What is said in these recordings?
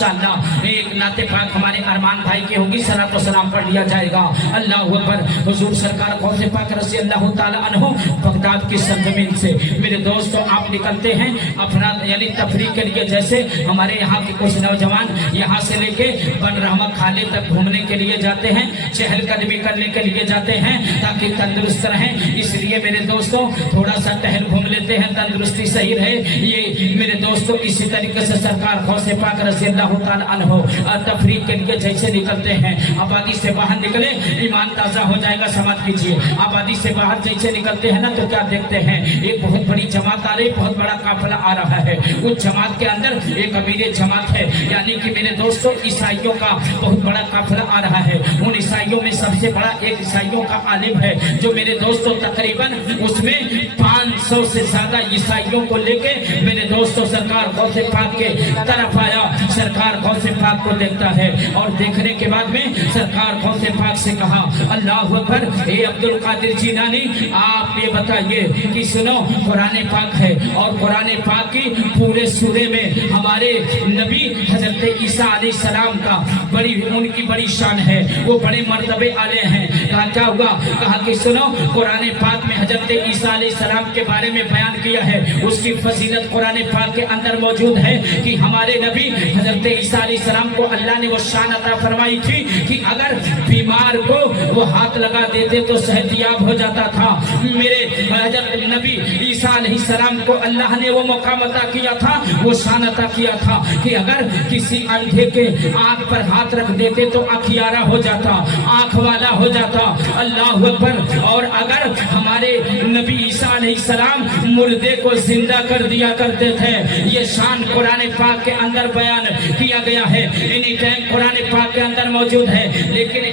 इंशाअल्लाह एक नाते पाक हमारे अरमान भाई की होगी, सलात व सलाम पढ़ लिया जाएगा। अल्लाह अकबर। हुजूर सरकार गौसे पाक रज़ी अल्लाह ताला अन्हु बगदाद की सरजमीन से मेरे दोस्तों आप निकलते हैं अपना यानी तफरीह के लिए। जैसे हमारे यहाँ के कुछ नौजवान यहाँ से लेके बन रहमत खाले तक घूमने के लिए जाते हैं, चहलकदमी करने के लिए जाते हैं ताकि तंदुरुस्त रहें। इसलिए मेरे दोस्तों थोड़ा सा टहल घूम लेते हैं, तंदुरुस्ती सही रहे। ये मेरे दोस्तों इसी तरीके से सरकार गौसे पाक रज़ी अल्लाह तफरीक के लिए जैसे निकलते हैं, आबादी से बाहर निकले ईमान ताजा हो जाएगा। समाज कीजिए, आबादी से बाहर जैसे निकलते हैं ना तो क्या देखते हैं, एक बहुत बड़ी जमात आ रही, बहुत बड़ा काफिला आ रहा है। उस जमात के अंदर एक अमीर जमात है, यानी कि मेरे दोस्तों ईसाइयों का बहुत बड़ा काफिला आ रहा है। उन ईसाइयों में सबसे बड़ा एक ईसाइयों का आलिम है जो मेरे दोस्तों तकरीबन उसमें 500 से ज्यादा ईसाइयों को लेके मेरे दोस्तों सरकार गौसे पाक के तरफ आया। सरकार गौसे पाक को देखता है और देखने के बाद में सरकार गौसे पाक से कहा अल्लाह अकबर, ए अब्दुल कादिर जिलानी आप ये बताइए कि सुनो कुरान पाक है और कुरान पाक की पूरे सूरे में हमारे नबी हजरत ईसा अलैहिस्सलाम का बड़ी उनकी बड़ी शान है, वो बड़े मर्तबे आले हैं। कहा क्या हुआ, कहा कि सुनो कुरान पाक में हजरत ईसा अलैहिस्सलाम के बारे में बयान किया है, उसकी फजीलत कुरान पाक के अंदर मौजूद है कि हमारे नबी हजरत ईसा अलैहिस्सलाम को अल्लाह ने वो शान अता फरमाई थी कि अगर बीमार को वो हाथ लगा देते तो सेहतयाब हो जाता था। मेरे हजरत नबी ईसा अलैहिस्सलाम को अल्लाह ने वो मकाम अता किया था, वो शान अता किया था कि अगर किसी अंधे के आंख पर हाथ रख देते तो आँखियारा हो जाता, आंख वाला हो जाता। अल्लाह अकबर। और अगर हमारे नबी ईसा अलैहिस्सलाम मुर्दे को जिंदा कर दिया करते थे, ये शान कुरान पाक के अंदर बयान किया गया है, इन्हीं टाइम कुरान पाक के अंदर मौजूद है। लेकिन ए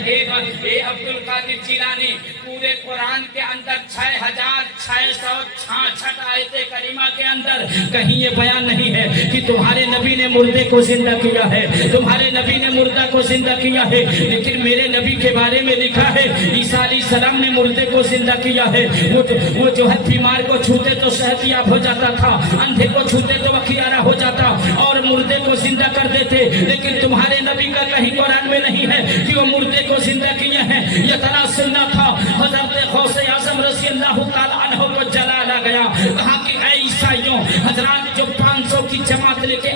अब्दुल कादिर जिलानी पूरे कुरान के अंदर 6666 आयते करीमा के अंदर कहीं ये बयान नहीं है कि तुम्हारे नबी ने मुर्दे को जिंदा किया है, तुम्हारे नबी ने मुर्दा को जिंदा किया है। लेकिन मेरे नबी के बारे में लिखा है ईसा अलैहिस्सलाम ने मुर्दे को जिंदा किया है। वो जो है बीमार को छूते तो सेहतयाब हो जाता था, अंधे को छूते तो अखियारा हो जाता और मुर्दे को जिंदा कर देते। लेकिन तुम्हारे नबी का कहीं कुरान में नहीं है कि वो मुर्दे को जिंदा किए हैं। ये तना सुनना था। हजरत गौसे आज़म रज़ी अल्लाह ताला अन्हु को जलाला गया, कहा कि ऐ ईसाइयों, हजरात जो 500 की जमात लेके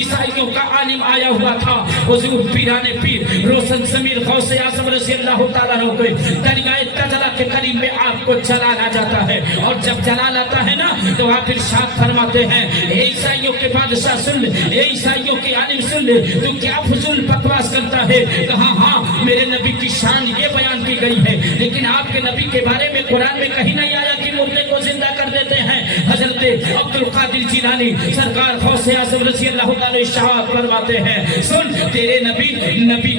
ईसाइयों का आलिम आया हुआ था, हुजूर पीराने पीर रोशन समीर गौसे आज़म रज़ी अल्लाह ताला अन्हु को दरगाह तजला के करीब में आपको जलाला जाता है। और जब जलाल आता है ना तो आप इरशाद फरमाते हैं ए ईसाइयों के बादशाह सुन ले, ए ईसाइयों के आलिम सुन ले, तू क्या फजूल बकवास करता है। कहा हाँ मेरे नबी की शान ये बयान की गई है, लेकिन आपके नबी के बारे में कुरान में कहीं नहीं आया कि मुर्दे को जिंदा कर देते हैं। हजरत अब्दुल कादिर जिलानी सरकार गौसे आज़म रज़ी अल्लाह ताला इरशाद फरमाते हैं सुन तेरे नबी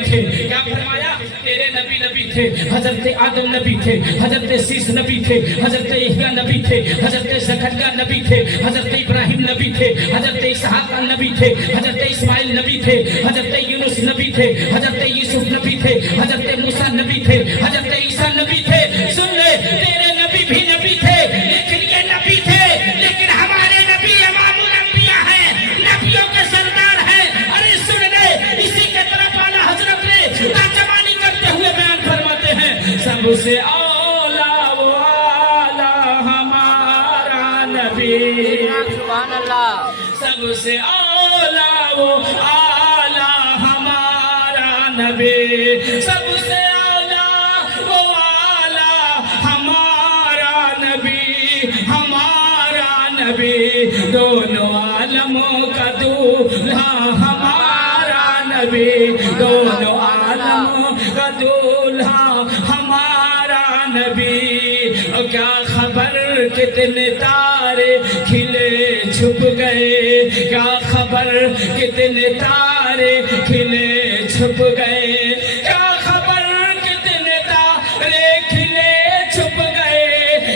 थे, क्या फरमाया, तेरे नबी थे, हजरत आदम नबी थे, हजरत सीस नबी थे, हजरत यहया नबी थे, हजरत ज़करिया नबी थे, हजरत इब्राहिम नबी थे, हजरत इसहाक नबी थे, हजरत इस्माइल नबी थे, हजरत यूनुस नबी थे, हजरत यूसुफ नबी थे, हजरत मूसा नबी थे, हजरत ईसा नबी थे। सुन ले तेरे नबी भी नबी थे, लेकिन ये नबी थे, लेकिन हमारे नबी इमामुल अंबिया हैं, नबियों के सरदार हैं। अरे सुन ले, इसी के तरफ वाला हजरत ने तर्जमानी करते हुए बयान फरमाते हैं सबसे औला वो आला हमारा नबी, सुभान अल्लाह, सबसे औला वो आला हमारा नबी, सबसे औला वो आला हमारा नबी, दोनों आलमों का दूल्हा हमारा नबी, दोनों आलमों का दूल्हा हमारा नबी। क्या खबर कितने तारे खिले छुप गए, क्या खबर कितने तारे खिले छुप गए, क्या खबर कितने तारे खिले छुप गए,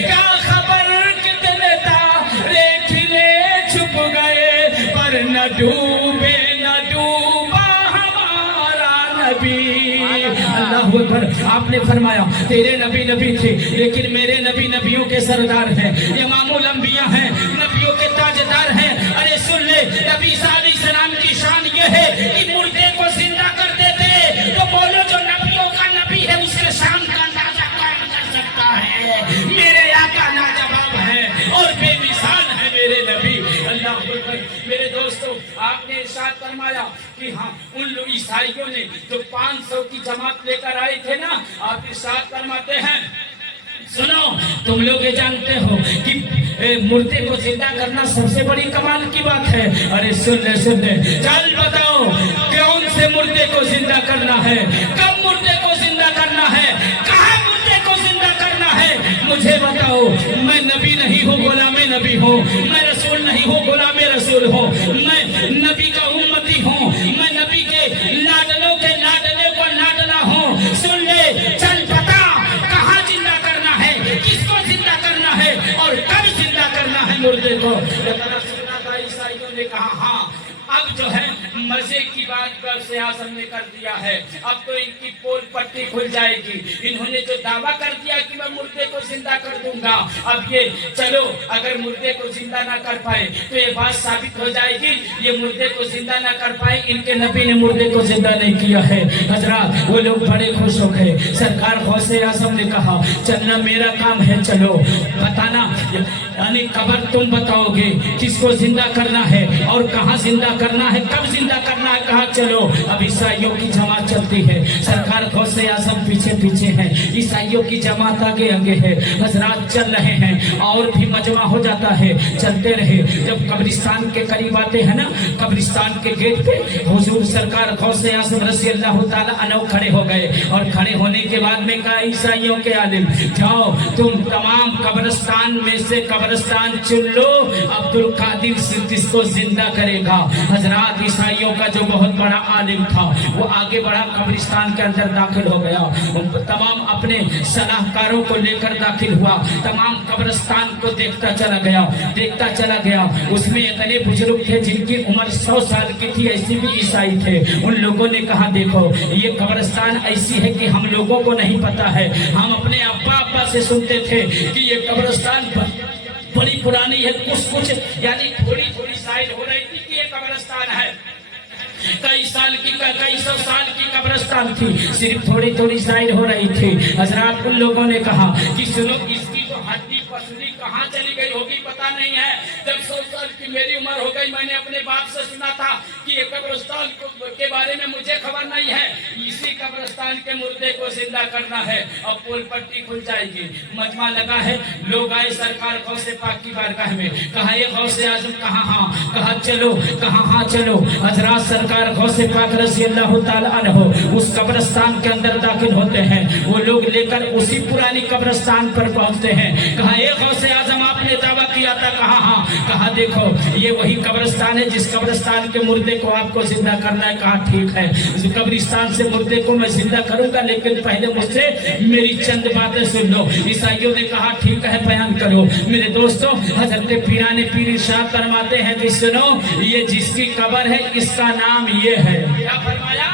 क्या खबर कितने तारे खिले छुप गए, पर न डूबे न डूबा हमारा नबी। अल्लाह अकबर। आपने फरमाया तेरे नबी थे, लेकिन मेरे नबी नबियों के सरदार हैं, इमामुल अंबिया हैं, नबियों के ताजदार हैं। अरे सुन ले, नबी ईसा अलैहिस्सलाम की शान ये है कि इरशाद फरमाया कि हाँ उन लोग ईसाइयों ने जो 500 की जमात लेकर आए थे ना, आप इरशाद फरमाते हैं सुनो, तुम लोग ये जानते हो कि मुर्दे को जिंदा करना सबसे बड़ी कमाल की बात है। अरे सुन ले, चल बताओ कौन से मुर्दे को जिंदा करना है, कब मुर्दे को जिंदा करना है, कहाँ मुर्दे को जिंदा करना है, मुझे बताओ। मैं नबी नहीं हूँ, गुलाम नबी हूँ। मैं रसूल नहीं हूँ, गुलाम रसूल हूँ। मैं नबी का उम्मती हूँ। मैं नबी के लाडलों के लाडले को लाडला हूँ। सुन ले, चल बता कहाँ जिंदा करना है, किसको जिंदा करना है और कब जिंदा करना है मुर्दे को। ईसाइयों ने कहा हाँ, अब जो है मजे की बात गौसे आज़म ने कर दिया है, अब तो इनकी पोल पट्टी खुल जाएगी। इन्होंने जो दावा कर दिया कि मैं मुर्दे को जिंदा कर दूंगा, अब ये चलो अगर मुर्दे को जिंदा ना कर पाए तो ये बात साबित हो जाएगी ये मुर्दे को जिंदा ना कर पाए, इनके नबी ने मुर्दे को जिंदा नहीं किया है। हजरात वो लोग बड़े खुश हो गए। सरकार गौसे आज़म ने कहा चलना मेरा काम है, चलो बताना, यानी कबर तुम बताओगे किसको जिंदा करना है और कहाँ जिंदा करना है, कब जिंदा करना है, कहा चलो। अब ईसाइयों की जमात चलती है, सरकार गौसे आज़म पीछे पीछे है, ईसाइयों की जमात आगे आगे है। हजरात चल रहे हैं और भी मजमा हो जाता है, चलते रहे। जब कब्रिस्तान के करीब आते हैं ना, कब्रिस्तान के गेट पे हुजूर सरकार गौसे आज़म रज़ी अल्लाह ताला अन्हु खड़े हो गए और खड़े होने के बाद में कहा ईसाइयों के आलिम जाओ तुम तमाम कब्रिस्तान में से कब्रिस्तान चुन लो, अब्दुल कादिर सिद्दीक़ को जिंदा करेगा। हजरात ईसाइयों का जो बहुत बड़ा आलिम था वो आगे बढ़ा, कब्रिस्तान के अंदर दाखिल हो गया, तमाम अपने सलाहकारों को लेकर दाखिल हुआ, तमाम कब्रिस्तान को देखता चला गया। उसमें इतने बुजुर्ग थे जिनकी उम्र 100 साल की थी, ऐसे भी ईसाई थे। उन लोगों ने कहा देखो ये कब्रिस्तान ऐसी है कि हम लोगों को नहीं पता है, हम अपने अब्बा से सुनते थे कि ये कब्रिस्तान बड़ी पुरानी है, कुछ यानी थोड़ी साइड हो रही थी कि ये कब्रिस्तान है, कई सौ साल की कब्रिस्तान थी, सिर्फ थोड़ी साइड हो रही थी। हजरात उन लोगों ने कहा कि सुनो इसकी तो हड्डी पसली कहाँ चली गई होगी पता नहीं है। जब 100 साल की मेरी उम्र हो गई, मैंने अपने बाप से सुना था कि ये कब्रिस्तान के बारे में मुझे खबर नहीं है, इसी कब्रिस्तान के मुर्दे को जिंदा करना है, अब पोल पट्टी खुल जाएगी। मजमा लगा है, लोग आए सरकार गौसे पाक की बारगाह में, कहा ये गौसे आज़म कहाँ, हाँ कहा चलो, कहा हाँ चलो। हजरात सरकार गौसे पाक रज़ी अल्लाह ताला अन्हु उस कब्रिस्तान के अंदर दाखिल होते हैं, वो लोग लेकर उसी पुरानी कब्रिस्तान पर पहुंचते हैं। कहा ये गौसे आज़म आपने दावा किया था, कहा हाँ, कहा देखो ये वही कब्रिस्तान है जिस कब्रिस्तान के मुर्दे को आपको जिंदा करना है, कहा ठीक है इस कब्रिस्तान से मुर्दे को मैं जिंदा करूंगा, लेकिन पहले मुझसे मेरी चंद बातें सुन लो। ईसाइयों ने कहा ठीक है बयान करो। मेरे दोस्तों हजरत पीराने पीर इरशाद फरमाते हैं कि सुनो ये जिसकी कब्र है इसका नाम ये है, क्या फरमाया,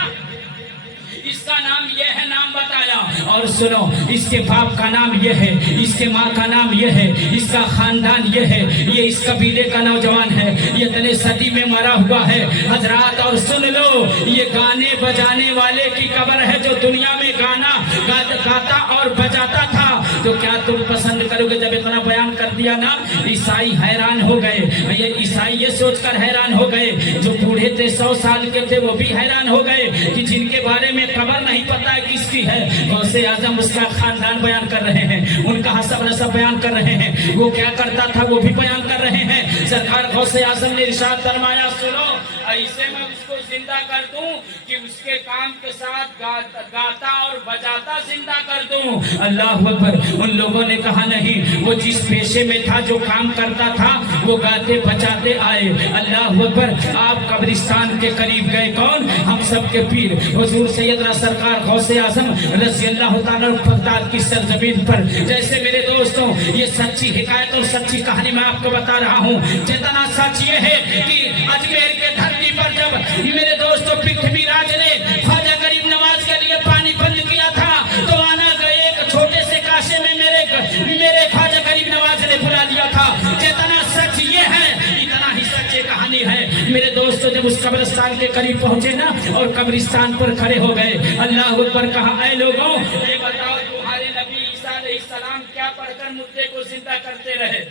इसका नाम ये है, नाम बताया। और सुनो इसके बाप का नाम ये है, इसके माँ का नाम ये है, इसका खानदान ये है, ये इस कबीले का नौजवान है, ये इतने सदी में मरा हुआ है। हजरात और सुन लो ये गाने बजाने वाले की कब्र है जो दुनिया में गाना गाता और बजाता था। तो क्या तुम पसंद करोगे? जब इतना बयान कर दिया ना, ईसाई हैरान हो गए। ये ईसाई ये सोचकर हैरान हो गए, जो बूढ़े थे 100 साल के थे वो भी हैरान हो गए कि जिनके बारे में खबर नहीं पता है किसकी है। गौसे आज़म उसका खानदान बयान कर रहे हैं, उनका हसब नसब बयान कर रहे हैं, वो क्या करता था वो भी बयान कर रहे हैं। सरकार गौसे आज़म ने इरशाद फरमाया सुनो ऐसे मैं उसको जिंदा कर दूं कि उसके काम के साथ गाता और बजाता जिंदा कर दूं। अल्लाह अकबर। उन लोगों ने कहा नहीं, वो जिस पेशे में था, जो काम करता था, वो गाते बजाते आए। अल्लाह अकबर। आप कब्रिस्तान के करीब गए, कौन? हम सब के पीर हुजूर सैयदना सरकार गौसे आज़म रज़ी अल्लाह ताला बगदाद की सरजमीन पर। जैसे मेरे दोस्तों ये सच्ची हिकायत और सच्ची कहानी मैं आपको बता रहा हूँ। जितना सच ये है कि अजमेर के धरती पर जब मेरे दोस्तों पृथ्वीराज ने ख्वाजा गरीब नवाज के लिए पानी बंद किया था, तो आना गए एक छोटे से काशे में मेरे ख्वाजा गरीब नवाज ने बुला लिया था। जितना सच ये है इतना ही सच ये कहानी है। मेरे दोस्तों जब उस कब्रिस्तान के करीब पहुंचे ना और कब्रिस्तान पर खड़े हो गए, अल्लाह अकबर कहा, ऐ लोगों ये बताओ तुम्हारे नबी ईसा अलैहिस्सलाम क्या पढ़कर मुर्दे को जिंदा करते रहे?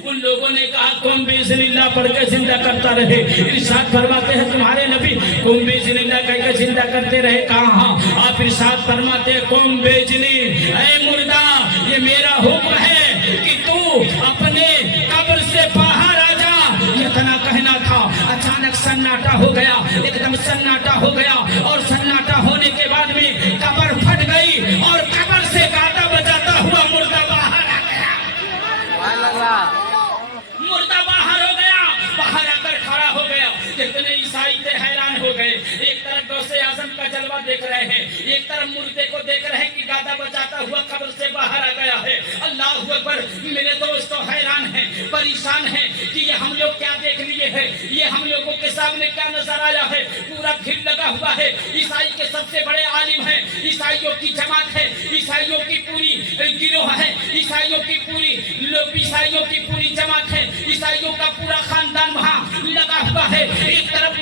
उन लोगों ने कहा कुम बिइज़्निल्लाह पढ़ के जिंदा करता रहे। इरशाद फरमाते हैं तुम्हारे नबी कुम बिइज़्निल्लाह कह के जिंदा करते रहे। कहा आप इरशाद फरमाते हैं कुम बिइज़्नी, ऐ मुर्दा ये मेरा हुक्म है कि तू अपने कब्र से बाहर आ जा। इतना कहना था, अचानक सन्नाटा हो गया, एकदम सन्नाटा हो गया। और सन्नाटा होने के बाद में कब्र फट गई और कब्र से गाता बजाता हुआ मुर्दा बाहर आ गया। मुर्दा बाहर हो गया, बाहर आकर खड़ा हो गया। जितने ईसाई थे हैरान हो गए। एक तरफ गौसे आजम का जलवा देख रहे हैं, एक तरफ मुर्दे को देख रहे हैं कि गादा बजाता हुआ कब्र से बाहर आ गया है। अल्लाह अकबर। मेरे दोस्तों हैरान हैं, परेशान हैं कि ये हम लोग क्या देख लिए हैं, ये हम लोगों के सामने क्या नजर आया है। पूरा भीड़ लगा हुआ है, ईसाई के सबसे बड़े आलिम हैं, ईसाइयों की जमात है, ईसाइयों की पूरी गिरोह है, ईसाइयों की पूरी जमात है, ईसाइयों का पूरा खानदान वहाँ लगा हुआ है। एक तरफ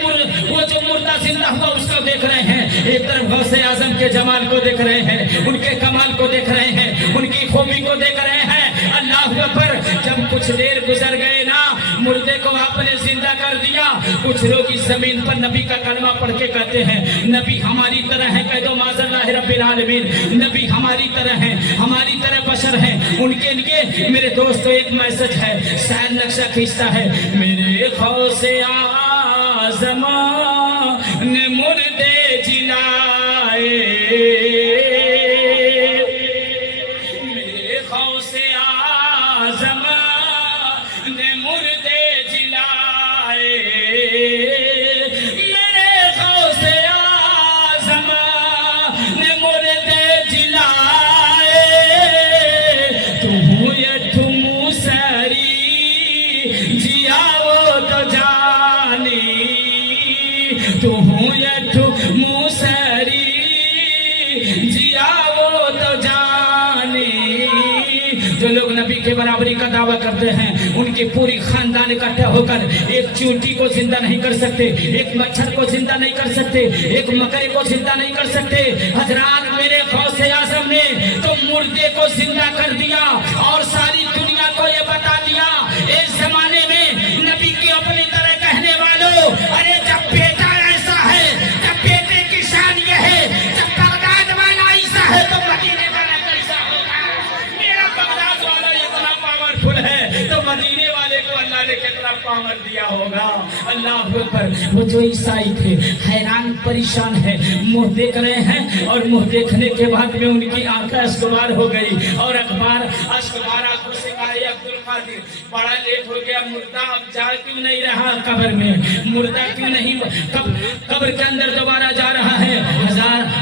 वो जो मुर्दा जिंदा हुआ उसको देख रहे हैं, एक तरफ गौसे आजम के जमाल को देख रहे हैं, उनके कमाल को देख रहे हैं, उनकी खूबी को देख रहे हैं। अल्लाह अकबर। जब कुछ देर गुजर गए ना, मुर्दे को आपने जिंदा कर दिया। कुछ लोग इस जमीन पर नबी का कलमा पढ़ के कहते हैं नबी हमारी तरह है, कह दो माज़ल्लाह रब्बिल आलमीन, नबी हमारी तरह है, हमारी तरह बशर है। उनके लिए मेरे दोस्तों एक मैसेज है, शायद नक्शा खींचता है। मेरे गौसे आज़म ने मुर्दे जिलाए, मेरे गौसे आज़म ने मुर्दे जिलाए, मेरे गौसे आज़म ने मुर्दे जिलाए। तुम ये तुम सरी जियाओ तो जानी, तुम ये तुम सरी जियाओ तो जानी। जो लोग नबी के बराबरी का दावा करते हैं उनकी पूरी खानदान इकट्ठा होकर एक चींटी को जिंदा नहीं कर सकते, एक मच्छर को जिंदा नहीं कर सकते, एक मकई को जिंदा नहीं कर सकते। हजरात मेरे गौसे आजम ने तो मुर्दे को जिंदा कर दिया और सारी दुनिया को ये बता दिया, इस जमाने में नबी की अपनी तरह कहने वालों, अरे जब बेटा ऐसा है, जब बेटे की शान ये है, जब बगदाद वाला ऐसा है तो मदीने वाला कैसा होगा। मेरा बगदाद वाला इतना पावरफुल है तो मदीने वाले को अल्लाह ने कितना पावर दिया होगा। अल्लाह अकबर। वो जो ईसाई थे हैरान परेशान है, मुंह देख रहे हैं और मुंह देखने के बाद में उनकी आंखें अश्कबार हो गई और अश्कबार आंखों से कहा अब्दुल कादिर बड़ा लेट हो गया, मुर्दा अब जा क्यों नहीं रहा कब्र में, मुर्दा क्यों नहीं कब्र के अंदर दोबारा जा रहा है।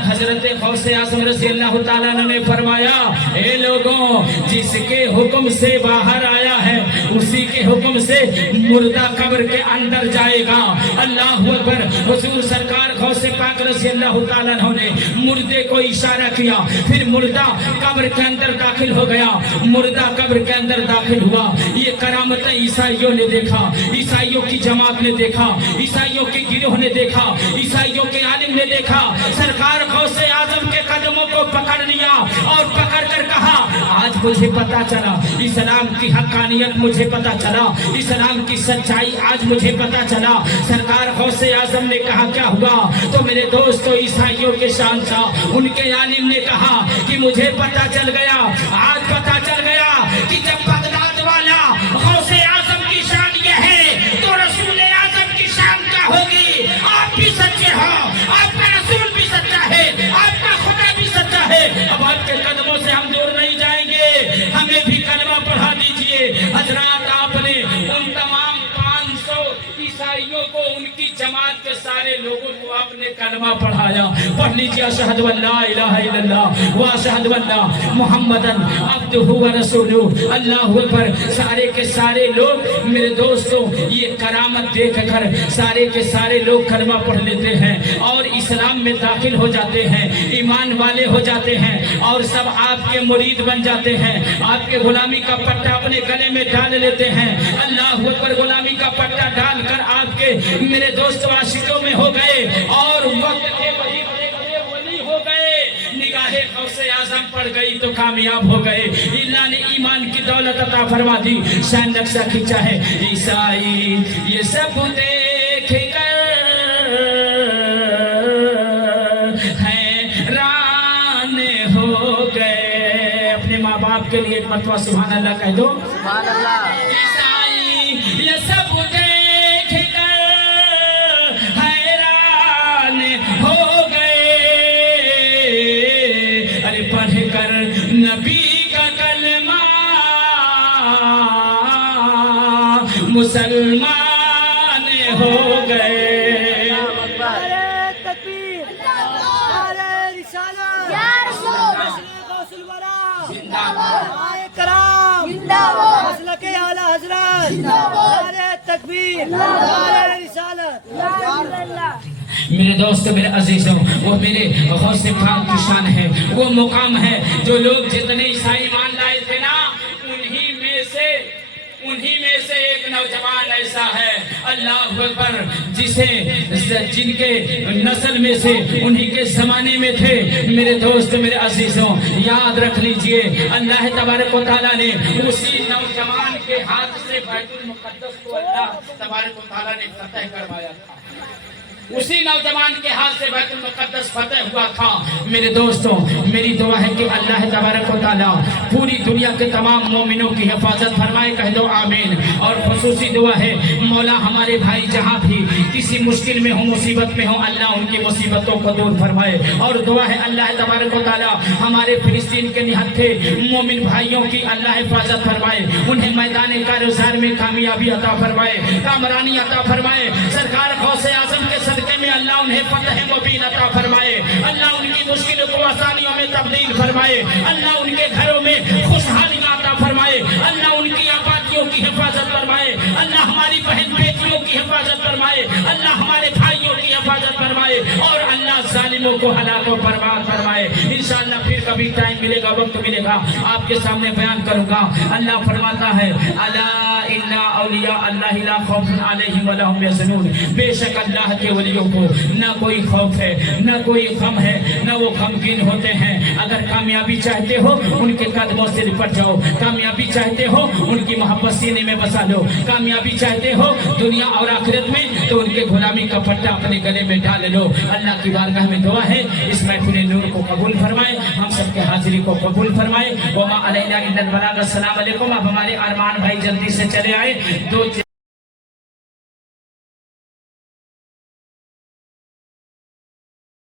हजरत गौसे आज़म रज़ी अल्लाह ताला ने फरमाया, ए लोगों जिसके हुक्म से बाहर आया है उसी के हुक्म से मुर्दा कब्र के अंदर जाएगा। अल्लाह अकबर। हुजूर सरकार गौसे पाक रज़ी अल्लाह ताला ने मुर्दे को इशारा किया, फिर मुर्दा कब्र के अंदर दाखिल हो गया, मुर्दा कब्र के अंदर दाखिल हुआ। ये करामतें ईसाइयों ने देखा, ईसाइयों की जमात ने देखा, ईसाइयों के गिरोह ने देखा, ईसाइयों के आलिम ने देखा। सरकार गौसे आजम के कदमों को पकड़ लिया और पकड़ कर कहा, आज मुझे पता चला इस्लाम की हक्कानियत, मुझे पता चला इस्लाम की सच्चाई, आज मुझे पता चला। सरकार गौसे आजम ने कहा क्या हुआ, तो मेरे दोस्तों ईसाइयों के शान था, उनके आलिम ने कहा कि मुझे पता चल गया, आज पता चल गया कि जब बगदाद वाला गौसे आजम की शान ये है तो रसूल आजम की शान क्या होगी। आप भी सच्चे हो, आपका रसूल भी सच्चा है, आपका खुदा भी सच्चा है। अब आपके कदमों से हम दूर नहीं जाएंगे, हमें भी कलमा पढ़ा दीजिए। हजरात आपने उन तमाम 500 ईसाइयों को, उनकी जमात के सारे लोगों को आपने कलमा पढ़ाया। पढ़ लीजिए अशहदु अल्ला इलाहा इल्लल्लाह व अशहदु अन्ना मुहम्मदन अब्दुहु व रसूलुहु। अल्लाहु अकबर। सारे के सारे लोग मेरे दोस्तों ये करामत देखकर सारे के सारे लोग कलमा पढ़ लेते हैं और इस्लाम में दाखिल हो जाते हैं, ईमान वाले हो जाते हैं और सब आपके मुरीद बन जाते हैं, आपके गुलामी का पट्टा अपने गले में डाल लेते हैं। अल्लाहु अकबर। गुलामी का पट्टा डालकर आपके मेरे दोस्त आशिकों में हो गए और वक्त के वली हो गए। निगाहे غوث اعظم پڑ گئی تو کامیاب ہو گئے. اللہ نے ایمان کی دولت عطا فرما دی. شان نقشہ کھینچا ہے عیسائی یہ سب دیکھ کر حیران ہو گئے. اپنے ماں باپ کے لیے ایک مرتبہ سبحان اللہ کہہ دو. سبحان اللہ. عیسائی یہ سب دیکھ کر حیران ہو گئے. ارے پڑھ کر نبی کا کلمہ مسلمان ہو گئے. نعرہ تکبیر. نعرہ رسالت. غوث الورا. علماء کرام. مسلک اعلی حضرت. نعرہ تکبیر. نعرہ رسالت. میرے دوست میرے عزیزوں وہ میرے غوث پاک کی شان ہے. وہ مقام ہے جو لوگ جتنے عیسائی مان لائے تھے نا انہی میں سے ایک نوجوان ایسا ہے اللہ اکبر جن کے نسل میں سے انہی کے زمانے میں تھے. میرے دوست میرے عزیزوں یاد رکھ لیجئے اللہ تبارک و تعالیٰ نے اسی نوجوان کے ہاتھ سے بیت المقدس کو اللہ تبارک و تعالیٰ نے فتح کروایا تھا. اسی نوجوان کے ہاتھ سے بیت المقدس فتح ہوا تھا. میرے دوستوں میری دعا ہے کہ اللہ تبارک و تعالیٰ پوری دنیا کے تمام مومنوں کی حفاظت فرمائے. کہہ دو آمین. اور خصوصی دعا ہے مولا ہمارے بھائی جہاں بھی کسی مشکل میں ہوں مصیبت میں ہوں اللہ ان کی مصیبتوں کو دور فرمائے. اور دعا ہے اللہ تبارک و تعالیٰ ہمارے فلسطین کے نہتھے مومن بھائیوں کی اللہ حفاظت فرمائے. انہیں میدان کارزار میں کامیابی عطا فرمائے کامرانی عطا فرمائے. سرکار غوث اعظم کے صدقے میں اللہ انہیں فتح مبین عطا فرمائے. اللہ ان کی مشکلوں کو آسانیوں میں تبدیل فرمائے. اللہ ان کے گھروں میں خوشحالیاں عطا فرمائے. اللہ ان کی آبادیوں کی حفاظت فرمائے. اللہ ہماری بہن بیٹیوں کی حفاظت فرمائے. اللہ ہمارے بھائیوں کی حفاظت فرمائے. اور اللہ ظالموں کو ہلاک و برباد فرمائے. انشاءاللہ پھر کبھی ٹائم ملے گا وقت ملے گا آپ کے سامنے بیان کروں گا. اللہ فرماتا ہے الا ان اولیاء اللہ لا خوف علیہم ولا هم یحزنون. بے شک اللہ کے ولیوں کو نہ کوئی خوف ہے نہ کوئی غم ہے نہ وہ غمگین ہوتے ہیں. اگر کامیابی چاہتے ہو ان کے قدموں سے لپٹ جاؤ. کامیابی چاہتے ہو ان کی محبت سینے میں بسا لو. کامیابی چاہتے ہو دنیا اور آخرت میں تو ان کے غلامی کا پٹا اپنے گلے میں ڈال لو. اللہ کی بارگاہ میں دعا ہے اس محفل نور کو قبول فرمائے. ہم سب کے حاضری کو قبول فرمائے. وما علینا الا البلاغ. السلام علیکم. اب ہمارے ارمان بھائی جلدی سے چلے آئے.